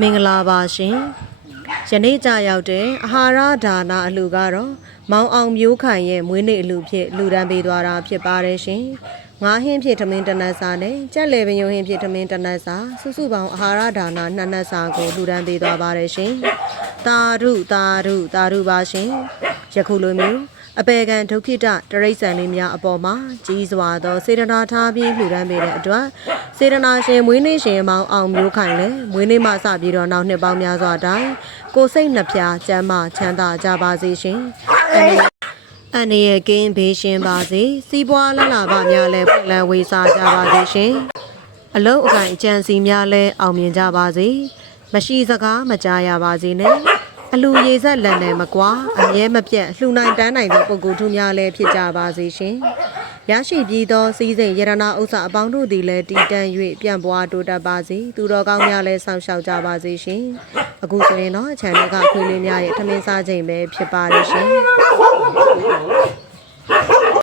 မင်္ဂလာပါရှင်ယနေ့ကြာရောက်တဲ့အာဟာရဒါနအလှကတော့မောင်အောင်မျိုးခိုင်ရဲ့မွေးနေ့အလှဖြစ်လှူဒန်းပေးသွားတာဖြစ်ပါတယ်ရှင်ငါးဟင်းဖြစ်ထမင်းတစ်နက်စာနဲ့ကြက်လေပင်ရုံဟင်းဖြစ်ထမင်းတစ်နက်စာစုစုပေါင်းအာဟာရဒါနနှစ်နက်စာကိုလှူဒန်းပေးသွားပါတယ်ရှင်တာရုတာရုတာရုပါရှင်ယခုလိုမျိုး အပေကံဒုက္ခိတတရိษံလေးများအပေါ်မှာကြီးစွာသောစေတနာထားပြီးလှူဒန်းပေးတဲ့အတွက်စေတနာရှင်မွေးနေ့ရှင်မောင်အောင်မျိုးခိုင်လည်းမွေးနေ့မှစပြီးတော့နောက်နှစ်ပေါင်းများစွာတိုင်ကိုယ်စိတ်နှပြကျမ်းမာချမ်းသာကြပါစေရှင်အန္တရာယ်ကင်းဘေးရှင်ပါစေစီးပွားလလပါများလည်းပြန်လည်ဝေစားကြပါစေရှင်အလုံးအကင်အကြံစီများလည်းအောင်မြင်ကြပါစေမရှိစကားမကြားရပါစေနဲ့ အလူရေဆက်လန်နယ်မကွာအမြဲမပြတ်လှူနိုင်တန်းနိုင်သောပုဂ္ဂိုလ်ထုများလည်းဖြစ်ကြပါစေရှင်ရရှိပြီးသောစီးစိမ်ယရနာဥစ္စာအပေါင်းတို့သည်လည်းတည်တံ့၍ပြန့်ပွားတိုးတက်ပါစေသူတော်ကောင်းများလည်းဆောင်ရှောက်ကြပါစေရှင်အခုဆိုရင်တော့ channel ကခွေးလေးများရဲ့ထမင်းစားချိန်ပဲဖြစ်ပါလိမ့်ရှင်